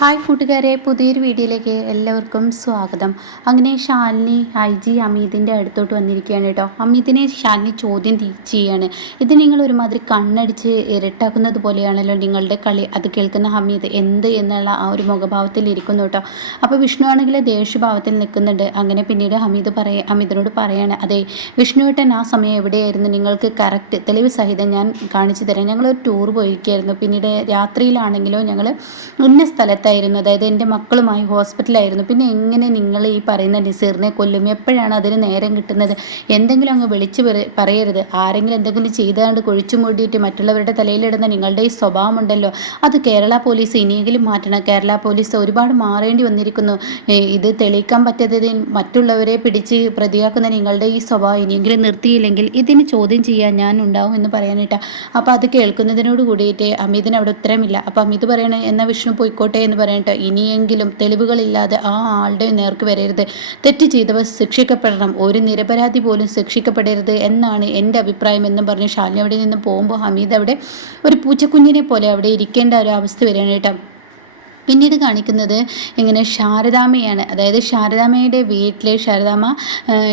Hi കൂട്ടുകാരെ പുതിയൊരു വീഡിയോയിലേക്ക് എല്ലാവർക്കും സ്വാഗതം. അങ്ങനെ ഷാലിനി ഐ ജി അമീതിന്റെ അടുത്തോട്ട് വന്നിരിക്കുകയാണ് കേട്ടോ. അമീതിനെ ഷാലിനി ചോദ്യം ചെയ്യുകയാണ് ഇത് നിങ്ങൾ ഒരുമാതിരി കണ്ണടിച്ച് ഇരട്ടാക്കുന്നത് പോലെയാണല്ലോ നിങ്ങളുടെ കളി. അത് കേൾക്കുന്ന ഹമീദ് എന്ത് എന്നുള്ള ആ ഒരു മുഖഭാവത്തിൽ ഇരിക്കുന്നു കേട്ടോ. അപ്പോൾ വിഷ്ണു ആണെങ്കിൽ ദേഷ്യഭാവത്തിൽ നിൽക്കുന്നുണ്ട്. അങ്ങനെ പിന്നീട് ഹമീദ് പറയ അമീദിനോട് പറയാണ് അതെ വിഷ്ണുവേട്ടൻ ആ സമയം എവിടെയായിരുന്നു? നിങ്ങൾക്ക് കറക്റ്റ് തെളിവ് സഹിതം ഞാൻ കാണിച്ചു തരാം. ഞങ്ങളൊരു ടൂർ പോയിരിക്കുകയായിരുന്നു. പിന്നീട് രാത്രിയിലാണെങ്കിലോ ഞങ്ങൾ ഇന്ന സ്ഥലത്തായിരുന്നു അതായത് എന്റെ മക്കളുമായി ഹോസ്പിറ്റലായിരുന്നു പിന്നെ എങ്ങനെ നിങ്ങൾ ഈ പറയുന്ന നിസീറിനെ കൊല്ലും? എപ്പോഴാണ് അതിന് നേരം കിട്ടുന്നത്? എന്തെങ്കിലും അങ്ങ് വിളിച്ച് പറയരുത്. ആരെങ്കിലും എന്തെങ്കിലും ചെയ്താണ്ട് കൊഴിച്ചു മൂടിയിട്ട് മറ്റുള്ളവരുടെ തലയിലിടുന്ന നിങ്ങളുടെ ഈ സ്വഭാവം ഉണ്ടല്ലോ അത് കേരള പോലീസ് ഇനിയെങ്കിലും മാറ്റണം. കേരള പോലീസ് ഒരുപാട് മാറേണ്ടി വന്നിരിക്കുന്നു. ഇത് തെളിയിക്കാൻ പറ്റാത്തതിൽ മറ്റുള്ളവരെ പിടിച്ച് പ്രതിയാക്കുന്ന നിങ്ങളുടെ ഈ സ്വഭാവം ഇനിയെങ്കിലും നിർത്തിയില്ലെങ്കിൽ ഇതിന് ചോദ്യം ചെയ്യാൻ ഞാൻ ഉണ്ടാവും എന്ന് പറയാനിട്ടാ. അപ്പോൾ അത് കേൾക്കുന്നതിനോട് കൂടിയിട്ട് അമിതിന് അവിടെ ഉത്തരമില്ല. അപ്പോൾ അമിത് പറയണേ എന്നാൽ വിഷ്ണു പോയിക്കോട്ടെ എന്ന് പറയട്ടെ ഇനിയെങ്കിലും തെളിവുകളില്ലാതെ ആ ആളുടെ നേർക്ക് വരരുത്. തെറ്റ് ചെയ്തവർ ശിക്ഷിക്കപ്പെടണം. ഒരു നിരപരാധി പോലും ശിക്ഷിക്കപ്പെടരുത് എന്നാണ് എന്റെ അഭിപ്രായം എന്നും പറഞ്ഞ് ഷാലിനി അവിടെ നിന്ന് പോകുമ്പോൾ ഹമീദ് അവിടെ ഒരു പൂച്ചക്കുഞ്ഞിനെ പോലെ അവിടെ ഇരിക്കേണ്ട ഒരു അവസ്ഥ വരികയാണ് കേട്ടോ. പിന്നീട് കാണിക്കുന്നത് ഇങ്ങനെ ശാരദാമ്മയാണ്. അതായത് ശാരദാമ്മയുടെ വീട്ടിലെ ശാരദാമ്മ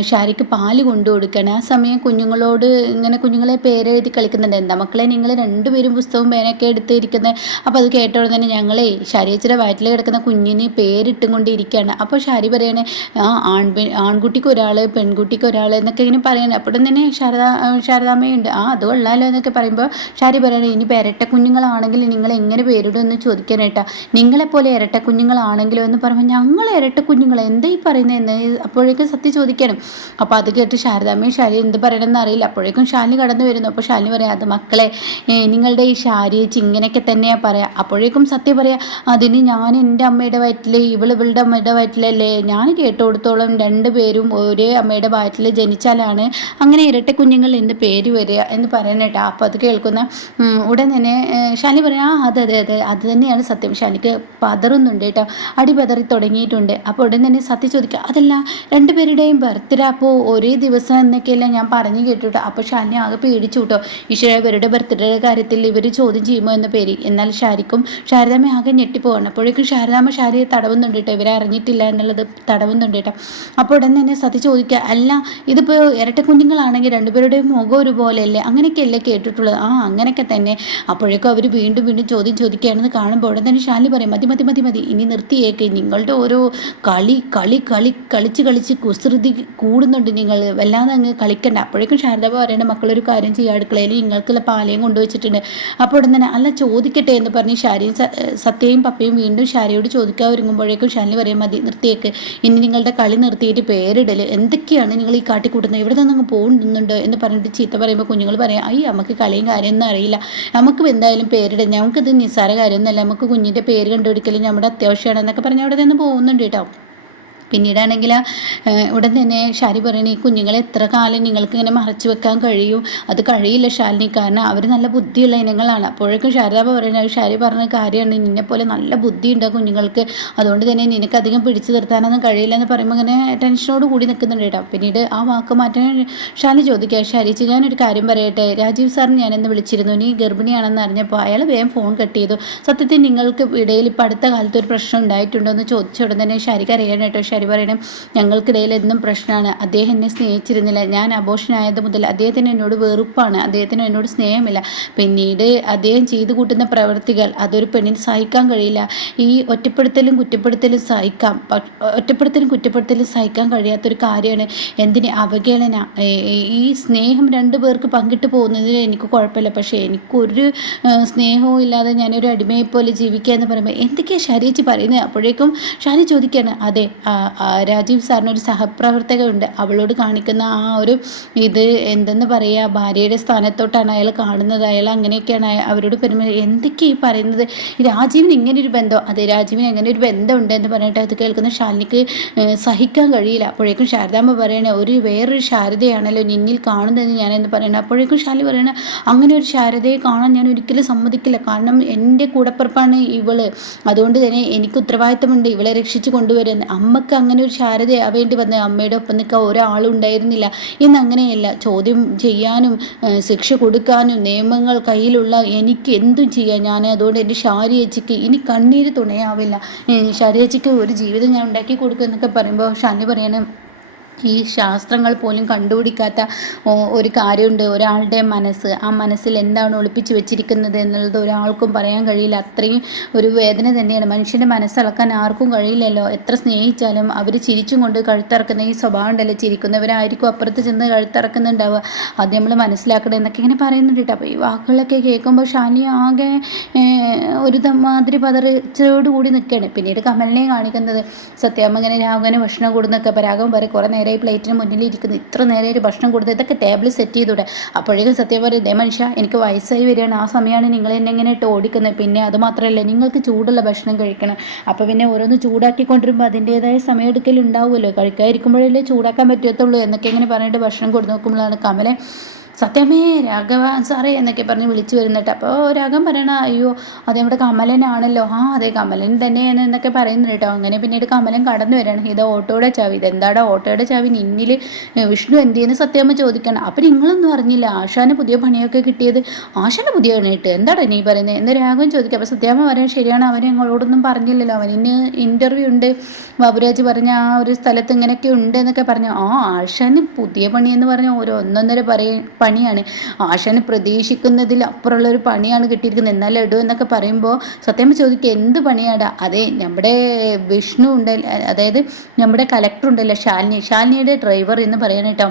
ഷാരിക്ക് പാൽ കൊണ്ടു കൊടുക്കുകയാണ് ആ സമയം കുഞ്ഞുങ്ങളോട് ഇങ്ങനെ കുഞ്ഞുങ്ങളെ പേരെഴുതി കളിക്കുന്നുണ്ട്. എന്താ മക്കളെ നിങ്ങൾ രണ്ടുപേരും പുസ്തകവും പേനൊക്കെ എടുത്തിരിക്കുന്നത് അപ്പോൾ അത് കേട്ടോടെ തന്നെ ഞങ്ങളെ ഷാരിയച്ചിയുടെ വയറ്റിൽ കിടക്കുന്ന കുഞ്ഞിന് പേരിട്ടും കൊണ്ടിരിക്കുകയാണ്. അപ്പോൾ ഷാരി പറയണേ ആ ആൺപെ ആൺകുട്ടിക്ക് ഒരാൾ പെൺകുട്ടിക്ക് ഒരാൾ എന്നൊക്കെ ഇങ്ങനെ പറയണേ. അപ്പോൾ തന്നെ ശാരദാ ശാരദാമ്മയുണ്ട്. ആ അത് കൊള്ളാലോ എന്നൊക്കെ പറയുമ്പോൾ ഷാരി പറയണേ ഇനി പേരട്ട കുഞ്ഞുങ്ങളാണെങ്കിൽ നിങ്ങൾ എങ്ങനെ പേരിടും എന്ന് ചോദിക്കാനേട്ടാ നിങ്ങളെപ്പോലെ ഇരട്ട കുഞ്ഞുങ്ങളാണെങ്കിലോ എന്ന് പറയുമ്പോൾ ഞങ്ങൾ ഇരട്ട കുഞ്ഞുങ്ങൾ എന്താ ഈ പറയുന്നതെന്ന് അപ്പോഴേക്കും സത്യം ചോദിക്കണം. അപ്പോൾ അത് കേട്ട് ശാരദാമ്മയും ശാലി എന്ത് പറയണമെന്ന് അറിയില്ല. അപ്പോഴേക്കും ശാലി കടന്നു വരുന്നു. അപ്പോൾ ശാലിനി പറയാം അത് മക്കളെ നിങ്ങളുടെ ഈ ശാരിയേച്ചി ഇങ്ങനെയൊക്കെ തന്നെയാണ് പറയാം. അപ്പോഴേക്കും സത്യം പറയാം അതിന് ഞാൻ എന്റെ അമ്മയുടെ വയറ്റിൽ ഇവൾ ഇവളുടെ അമ്മയുടെ വയറ്റിലല്ലേ? ഞാൻ കേട്ടുകൊടുത്തോളം രണ്ട് പേരും ഒരേ അമ്മയുടെ വയറ്റിൽ ജനിച്ചാലാണ് അങ്ങനെ ഇരട്ട കുഞ്ഞുങ്ങൾ എന്ത് പേര് വരിക എന്ന് പറയണേട്ടാ അപ്പോൾ അത് കേൾക്കുന്ന ഉടൻ തന്നെ ശാലി പറയാം ആ അതെ അതെ അതെ അത് തന്നെയാണ് സത്യം. ഷാനിക്ക് പതറുന്നുണ്ട് കേട്ടോ. അടി പതറി തുടങ്ങിയിട്ടുണ്ട്. അപ്പോൾ ഉടൻ തന്നെ സത്യം ചോദിക്കുക അതല്ല രണ്ടുപേരുടെയും ബർത്ത്ഡേ അപ്പോൾ ഒരേ ദിവസം എന്നൊക്കെയല്ല ഞാൻ പറഞ്ഞു കേട്ടു അപ്പോൾ ഷാനി ആകെ പേടിച്ചു കേട്ടോ. ഈശ്വര ഇവരുടെ ബർത്ത്ഡേയുടെ കാര്യത്തിൽ ഇവർ ചോദ്യം ചെയ്യുമോ എന്ന പേര്. എന്നാൽ ഷാരിക്കും ശാരദാമ്മ ആകെ ഞെട്ടിപ്പോവാണ്. അപ്പോഴേക്കും ശാരദാമ്മ ഷാരിയെ തടവുന്നുണ്ട് കേട്ടോ. ഇവരെ അറിഞ്ഞിട്ടില്ല എന്നുള്ളത് തടവുന്നുണ്ട് കേട്ടോ. അപ്പോൾ ഉടൻ തന്നെ സത്യ ചോദിക്കുക അല്ല ഇതിപ്പോൾ ഇരട്ട കുഞ്ഞുങ്ങളാണെങ്കിൽ രണ്ടുപേരുടെയും മുഖം ഒരുപോലെയല്ലേ? അങ്ങനെയൊക്കെയല്ലേ കേട്ടിട്ടുള്ളത്. ആ അങ്ങനെയൊക്കെ തന്നെ. അപ്പോഴേക്കും അവർ വീണ്ടും വീണ്ടും ചോദ്യം ചോദിക്കുകയാണെന്ന് കാണുമ്പോൾ ഉടൻ തന്നെ ഷാലി പറയും മതി മതി മതി മതി. ഇനി നിർത്തിയേക്ക്. നിങ്ങളുടെ ഓരോ കളി കളി കളി കളിച്ച് കളിച്ച് കുസൃതി കൂടുന്നുണ്ട് നിങ്ങൾ. വല്ലാതെ അങ്ങ് കളിക്കണ്ട. അപ്പോഴേക്കും ശാരദാബ പറയേണ്ട മക്കളൊരു കാര്യം ചെയ്യുക അടുക്കളയിൽ നിങ്ങൾക്കുള്ള പാലയും കൊണ്ടുവച്ചിട്ടുണ്ട്. അപ്പോൾ ഉടൻ തന്നെ അല്ല ചോദിക്കട്ടെ എന്ന് പറഞ്ഞ് ശാരിയും സത്യയും പപ്പയും വീണ്ടും ശാരിയോട് ചോദിക്കാൻ ഒരുങ്ങുമ്പോഴേക്കും ശാലിനി പറയും മതി നിർത്തിയേക്ക്. ഇനി നിങ്ങളുടെ കളി നിർത്തിയിട്ട് പേരിടൽ എന്തൊക്കെയാണ് നിങ്ങൾ ഈ കാട്ടിക്കൂട്ടുന്നത്? ഇവിടെ നിന്ന് അങ്ങ് പോകുന്നുണ്ട് എന്ന് പറഞ്ഞിട്ട് ചീത്ത പറയുമ്പോൾ കുഞ്ഞുങ്ങൾ പറയാം അയ്യ നമുക്ക് കളിയും കാര്യമൊന്നും അറിയില്ല. നമുക്ക് എന്തായാലും പേരിടാം. ഞങ്ങൾക്കിത് നിസ്സാര കാര്യമൊന്നുമല്ല. നമുക്ക് കുഞ്ഞിന്റെ പേര് കണ്ടുപിടിക്കൽ നമ്മുടെ അത്യാവശ്യമാണ് എന്നൊക്കെ പറഞ്ഞ് അവിടെ നിന്ന് പോകുന്നുണ്ട് കേട്ടോ. പിന്നീടാണെങ്കിൽ ഉടൻ തന്നെ ഷാരി പറയണേ ഈ കുഞ്ഞുങ്ങളെ എത്ര കാലം നിങ്ങൾക്ക് ഇങ്ങനെ മറച്ചു വെക്കാൻ കഴിയും? അത് കഴിയില്ല ഷാലിനി കാരണം അവർ നല്ല ബുദ്ധിയുള്ള ഇനങ്ങളാണ്. അപ്പോഴേക്കും ശാരദ പറയുന്നത് ഷാരി പറഞ്ഞ കാര്യമാണ്. നിന്നെ പോലെ നല്ല ബുദ്ധി ഉണ്ട് ആ കുഞ്ഞുങ്ങൾക്ക്. അതുകൊണ്ട് തന്നെ നിനക്ക് അധികം പിടിച്ചു നിർത്താനൊന്നും കഴിയില്ല എന്ന് പറയുമ്പോൾ ഇങ്ങനെ ടെൻഷനോട് കൂടി നിൽക്കുന്നുണ്ട് കേട്ടോ. പിന്നീട് ആ വാക്ക് മാറ്റാൻ ഷാലി ചോദിക്കുക ഷാരിച്ച് ഞാനൊരു കാര്യം പറയട്ടെ. രാജീവ് സാറിന് ഞാനെന്ന് വിളിച്ചിരുന്നു. നീ ഗർഭിണിയാണെന്ന് അറിഞ്ഞപ്പോൾ അയാൾ വേഗം ഫോൺ കട്ട് ചെയ്തു. സത്യത്തിൽ നിങ്ങൾക്ക് ഇടയിൽ ഇപ്പം അടുത്ത കാലത്ത് ഒരു പ്രശ്നം ഉണ്ടായിട്ടുണ്ടോ? എന്ന് ചോദിച്ച തന്നെ ഷാരിക്ക് അറിയാനായിട്ടോ. ഷാരി പറയണം ഞങ്ങൾക്കിടയിൽ എന്നും പ്രശ്നമാണ്. അദ്ദേഹം എന്നെ സ്നേഹിച്ചിരുന്നില്ല. ഞാൻ അബോഷനായത് മുതൽ അദ്ദേഹത്തിന് എന്നോട് വെറുപ്പാണ്. അദ്ദേഹത്തിന് എന്നോട് സ്നേഹമില്ല. പിന്നീട് അദ്ദേഹം ചെയ്തു കൂട്ടുന്ന പ്രവൃത്തികൾ അതൊരു പെണ്ണിന് സഹിക്കാൻ കഴിയില്ല. ഈ ഒറ്റപ്പെടുത്തലും കുറ്റപ്പെടുത്തലും സഹിക്കാം. ഒറ്റപ്പെടുത്തലും കുറ്റപ്പെടുത്തലും സഹിക്കാൻ കഴിയാത്തൊരു കാര്യമാണ് എന്തിന് അവഹേളന ഈ സ്നേഹം രണ്ടു പേർക്ക് പങ്കിട്ട് പോകുന്നതിൽ എനിക്ക് കുഴപ്പമില്ല. പക്ഷേ എനിക്കൊരു സ്നേഹവും ഇല്ലാതെ ഞാനൊരു അടിമയെ പോലെ ജീവിക്കുക എന്ന് പറയുമ്പോൾ എന്തൊക്കെയാണ് ഷാരിച്ച് പറയുന്നത്? അപ്പോഴേക്കും ഷാരി ചോദിക്കുകയാണ്. അതെ രാജീവ് സാറിന് ഒരു സഹപ്രവർത്തകയുണ്ട്. അവളോട് കാണിക്കുന്ന ആ ഒരു ഇത് എന്തെന്ന് പറയുക ഭാര്യയുടെ സ്ഥാനത്തോട്ടാണ് അയാൾ കാണുന്നത് അയാൾ അങ്ങനെയൊക്കെയാണ് അവരോട് പെരുമാറി എന്തൊക്കെയാണ് ഈ പറയുന്നത്? രാജീവിന് ഇങ്ങനെ ഒരു ബന്ധം അതെ രാജീവിന് എങ്ങനെ ഒരു ബന്ധമുണ്ട് എന്ന് പറഞ്ഞിട്ട് അത് കേൾക്കുന്ന ഷാലിനിക്ക് സഹിക്കാൻ കഴിയില്ല. അപ്പോഴേക്കും ശാരദാമ്മ പറയണേ ഒരു വേറൊരു ശാരദയാണല്ലോ നിന്നിൽ കാണുന്നതെന്ന് ഞാനെന്ന് പറയണേ. അപ്പോഴേക്കും ശാലി പറയണേ അങ്ങനെ ഒരു ശാരദയെ കാണാൻ ഞാൻ ഒരിക്കലും സമ്മതിക്കില്ല. കാരണം എന്റെ കൂടപ്പിറപ്പാണ് ഇവൾ. അതുകൊണ്ട് തന്നെ എനിക്ക് ഉത്തരവാദിത്തമുണ്ട് ഇവളെ രക്ഷിച്ചു കൊണ്ടുവരുന്നത് അമ്മയ്ക്ക് അങ്ങനെ ഒരു ശാരദയാവേണ്ടി വന്ന അമ്മയുടെ ഒപ്പം നിൽക്കാൻ ഒരാളുണ്ടായിരുന്നില്ല. ഇന്ന് അങ്ങനെയല്ല ചോദ്യം ചെയ്യാനും ശിക്ഷ കൊടുക്കാനും നിയമങ്ങൾ കയ്യിലുള്ള എനിക്ക് എന്തും ചെയ്യാം ഞാൻ അതുകൊണ്ട് എന്റെ ശാരിയച്ചിക്ക് ഇനി കണ്ണീര് തുണയാവില്ല. ശാരിയച്ചിക്ക് ഒരു ജീവിതം ഞാൻ ഉണ്ടാക്കി കൊടുക്കുക എന്നൊക്കെ പറയുമ്പോൾ ഷാനി പറയണം ഈ ശാസ്ത്രങ്ങൾ പോലും കണ്ടുപിടിക്കാത്ത ഒരു കാര്യമുണ്ട്. ഒരാളുടെ മനസ്സ് ആ മനസ്സിൽ എന്താണ് ഒളിപ്പിച്ച് വെച്ചിരിക്കുന്നത് എന്നുള്ളത് ഒരാൾക്കും പറയാൻ കഴിയില്ല. അത്രയും ഒരു വേദന തന്നെയാണ്. മനുഷ്യന്റെ മനസ്സിളക്കാൻ ആർക്കും കഴിയില്ലല്ലോ. എത്ര സ്നേഹിച്ചാലും അവർ ചിരിച്ചും കൊണ്ട് കഴുത്തിറക്കുന്ന ഈ സ്വഭാവം ഉണ്ടല്ലോ ചിരിക്കുന്നവരായിരിക്കും അപ്പുറത്ത് ചെന്ന് കഴുത്തിറക്കുന്നുണ്ടാവുക. അത് നമ്മൾ മനസ്സിലാക്കണം എന്നൊക്കെ ഇങ്ങനെ പറയുന്നുണ്ട് കേട്ടോ. അപ്പോൾ ഈ വാക്കുകളൊക്കെ കേൾക്കുമ്പോൾ ഷാനി ആകെ ഒരു മാതിരി പതറിച്ചോട് കൂടി നിൽക്കുകയാണ്. പിന്നീട് കമലിനെ കാണിക്കുന്നത് സത്യാമ്മ ഇങ്ങനെ രാഘവന് ഭക്ഷണം കൂടുന്നൊക്കെ. പരാഗം വരെ കുറേ നേരം ഈ പ്ലേറ്റിന് മുന്നിൽ ഇരിക്കുന്നു. ഇത്ര നേരെ ഒരു ഭക്ഷണം കൊടുത്ത് ഇതൊക്കെ ടേബിൾ സെറ്റ് ചെയ്തൂടെ? അപ്പോഴേക്കും സത്യം പറയും ഇതേ മനുഷ്യ എനിക്ക് വയസ്സായി വരികയാണ്. ആ സമയമാണ് നിങ്ങൾ എന്നെ ഇങ്ങനെ ഇട്ട് ഓടിക്കുന്നത്. പിന്നെ അത് മാത്രമല്ല നിങ്ങൾക്ക് ചൂടുള്ള ഭക്ഷണം കഴിക്കണം. അപ്പോൾ പിന്നെ ഓരോന്ന് ചൂടാക്കി കൊണ്ടുവരുമ്പോൾ അതിന്റേതായ സമയം എടുക്കലുണ്ടാവുമല്ലോ. കഴിക്കാതിരിക്കുമ്പോഴല്ലേ ചൂടാക്കാൻ പറ്റത്തുള്ളൂ എന്നൊക്കെ ഇങ്ങനെ പറഞ്ഞിട്ട് ഭക്ഷണം കൊടുത്തു നോക്കുമ്പോഴാണ് കമലെ സത്യമേ രാഘവ സാറേ എന്നൊക്കെ പറഞ്ഞ് വിളിച്ചു വരുന്നിട്ട് അപ്പോൾ രാഘവൻ പറയണ അയ്യോ അതേ നമ്മുടെ കമലനാണല്ലോ. ആ അതെ കമലൻ തന്നെയാണ് എന്നൊക്കെ പറയുന്നുണ്ട് കേട്ടോ. അങ്ങനെ പിന്നീട് കമലൻ കടന്നു വരണം. ഇത് ഓട്ടോയുടെ ചാവി ഇതെന്താടാ ഓട്ടോയുടെ ചാവി? നിന്നിൽ വിഷ്ണു എന്തിയെന്ന് സത്യമ്മ ചോദിക്കണം. അപ്പം നിങ്ങളൊന്നും അറിഞ്ഞില്ല. ആശാന് പുതിയ പണിയൊക്കെ കിട്ടിയത്. ആശാന് പുതിയ പണി കിട്ടുക എന്താടാ നീ പറയുന്നത് എന്ന് രാഘവൻ ചോദിക്കുക അപ്പോൾ സത്യാമ്മ പറയാൻ ശരിയാണ് അവൻ ഞങ്ങളോടൊന്നും പറഞ്ഞില്ലല്ലോ. അവൻ ഇന്ന് ഇന്റർവ്യൂ ഉണ്ട്. ബാബുരാജ് പറഞ്ഞ ആ ഒരു സ്ഥലത്ത് ഇങ്ങനെയൊക്കെ ഉണ്ട് എന്നൊക്കെ പറഞ്ഞു. ആ ആശാന് പുതിയ പണി എന്ന് പറഞ്ഞാൽ ഓരോ ഒന്നൊന്നര പറയും പണിയാണ്. ആശാന് പ്രതീക്ഷിക്കുന്നതിൽ അപ്പുറമുള്ള ഒരു പണിയാണ് കിട്ടിയിരിക്കുന്നത്. എന്നാൽ ലഡു എന്നൊക്കെ പറയുമ്പോൾ സത്യം ചോദിക്കുക എന്ത് പണിയാടാ അതെ നമ്മുടെ വിഷ്ണു ഉണ്ട് അതായത് നമ്മുടെ കലക്ടർ ഉണ്ടല്ലോ ശാലിനി. ശാലിനിയുടെ ഡ്രൈവർ എന്ന് പറയണേട്ടോ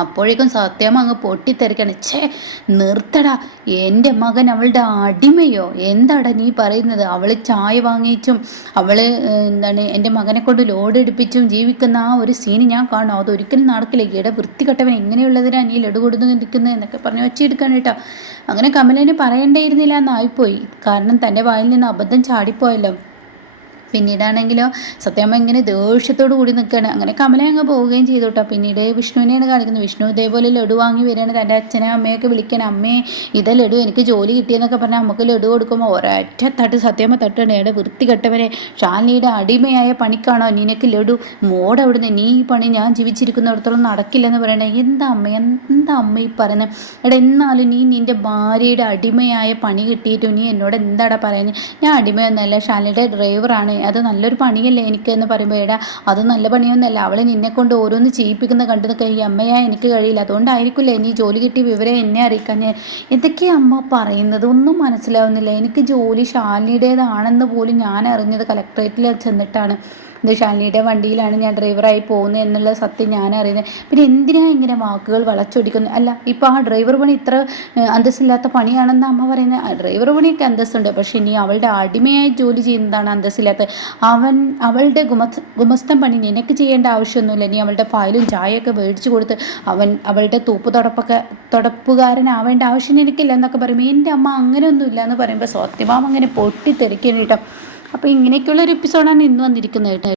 അപ്പോഴേക്കും സത്യം അങ്ങ് പൊട്ടിത്തെറിക്കണം. ഛേ നിർത്തടാ. എന്റെ മകൻ അവളുടെ അടിമയോ? എന്താടാ നീ പറയുന്നത്? അവൾ ചായ വാങ്ങിച്ചും അവൾ എന്താണ് എന്റെ മകനെ കൊണ്ട് ലോഡ് എടുപ്പിച്ചും ജീവിക്കുന്ന ആ ഒരു സീന് ഞാൻ കാണും. അതൊരിക്കലും നടക്കില്ല. ഈടെ വൃത്തികെട്ടവൻ എങ്ങനെയുള്ളതിനാ നീ ലഡു കൊടുത്തു നിൽക്കുന്നത് എന്നൊക്കെ പറഞ്ഞ് വെച്ചെടുക്കാൻ കേട്ടോ. അങ്ങനെ കമലിനെ പറയേണ്ടിയിരുന്നില്ല എന്നായിപ്പോയി കാരണം തന്റെ വായിൽ നിന്ന് അബദ്ധം ചാടിപ്പോയല്ലോ. പിന്നീടാണെങ്കിലോ സത്യമ്മ ഇങ്ങനെ ദേഷ്യത്തോടു കൂടി നിൽക്കുകയാണ് അങ്ങനെ കമല അങ്ങ് പോവുകയും ചെയ്തു കേട്ടോ പിന്നീട് വിഷ്ണുവിനെയാണ് കാണിക്കുന്നത്. വിഷ്ണു ഇതേപോലെ ലഡു വാങ്ങി വരികയാണ്. തന്റെ അച്ഛനെ അമ്മയൊക്കെ വിളിക്കാൻ അമ്മേ ഇത ലഡു. എനിക്ക് ജോലി കിട്ടിയെന്നൊക്കെ പറഞ്ഞാൽ നമുക്ക് ലഡു കൊടുക്കുമ്പോൾ ഒരൊറ്റ തട്ട് സത്യമ്മ തട്ടാണ്. എവിടെ വൃത്തികെട്ടവരെ ഷാലിനിയുടെ അടിമയായ പണിക്കാണോ നിനക്ക് ലഡു? മോഡ് അവിടുന്ന് നീ ഈ പണി ഞാൻ ജീവിച്ചിരിക്കുന്നിടത്തോളം നടക്കില്ലെന്ന് പറയണേ. എന്താ അമ്മ? എന്താ അമ്മ ഈ പറയുന്നത് എടാ എന്നാലും നീ നിന്റെ ഭാര്യയുടെ അടിമയായ പണി കിട്ടിയിട്ടും നീ എന്നോട് എന്താടാ പറയുന്നത് ഞാൻ അടിമയൊന്നുമല്ല. ഷാലിനിയുടെ ഡ്രൈവറാണ് അത് നല്ലൊരു പണിയല്ലേ എനിക്ക് എന്ന് പറയുമ്പോൾ എടാ അത് നല്ല പണിയൊന്നുമല്ല അവൾ നിന്നെ കൊണ്ട് ഓരോന്ന് ചെയ്യിപ്പിക്കുന്ന കണ്ടു നിൽക്കുക അമ്മയാ എനിക്ക് കഴിയില്ല. അതുകൊണ്ടായിരിക്കില്ലേ നീ ജോലി കിട്ടിയ വിവരം എന്നെ അറിയിക്കാൻ എന്തൊക്കെയാ അമ്മ പറയുന്നത്? ഒന്നും മനസ്സിലാവുന്നില്ല. എനിക്ക് ജോലി ശാലിനിയുടേതാണെന്ന് പോലും ഞാൻ അറിഞ്ഞത് കലക്ട്രേറ്റിൽ ചെന്നിട്ടാണ്. ഇത് ഷാലിനിയുടെ വണ്ടിയിലാണ് ഞാൻ ഡ്രൈവറായി പോകുന്നത് എന്നുള്ള സത്യം ഞാൻ അറിയുന്നത്. പിന്നെ എന്തിനാണ് ഇങ്ങനെ വാക്കുകൾ വളച്ചൊടിക്കുന്നത് അല്ല ഇപ്പോൾ ആ ഡ്രൈവർ പണി ഇത്ര അന്തസ്സില്ലാത്ത പണിയാണെന്ന് അമ്മ പറയുന്നത്. ഡ്രൈവർ പണിയൊക്കെ അന്തസ്സുണ്ട്. പക്ഷേ ഇനി അവളുടെ അടിമയായി ജോലി ചെയ്യുന്നതാണ് അന്തസ്സില്ലാത്തത് അവൻ അവളുടെ ഗുമസ് ഗുമസ്തം പണി നിനക്ക് ചെയ്യേണ്ട ആവശ്യമൊന്നുമില്ല. നീ അവളുടെ ഫയലും ചായയൊക്കെ മേടിച്ചു കൊടുത്ത് അവൻ അവളുടെ തൂപ്പ് തുടപ്പൊക്കെ തുടപ്പുകാരനാവേണ്ട ആവശ്യം എനിക്കില്ല എന്നൊക്കെ പറയുമ്പോൾ എന്റെ അമ്മ അങ്ങനെയൊന്നുമില്ല എന്ന് പറയുമ്പോൾ സത്യഭാമം അങ്ങനെ പൊട്ടിത്തെറിക്കണം കേട്ടോ. അപ്പോൾ ഇങ്ങനെയൊക്കെയുള്ള ഒരു എപ്പിസോഡാണ് ഇന്ന് വന്നിരിക്കുന്നത് കേട്ടോ.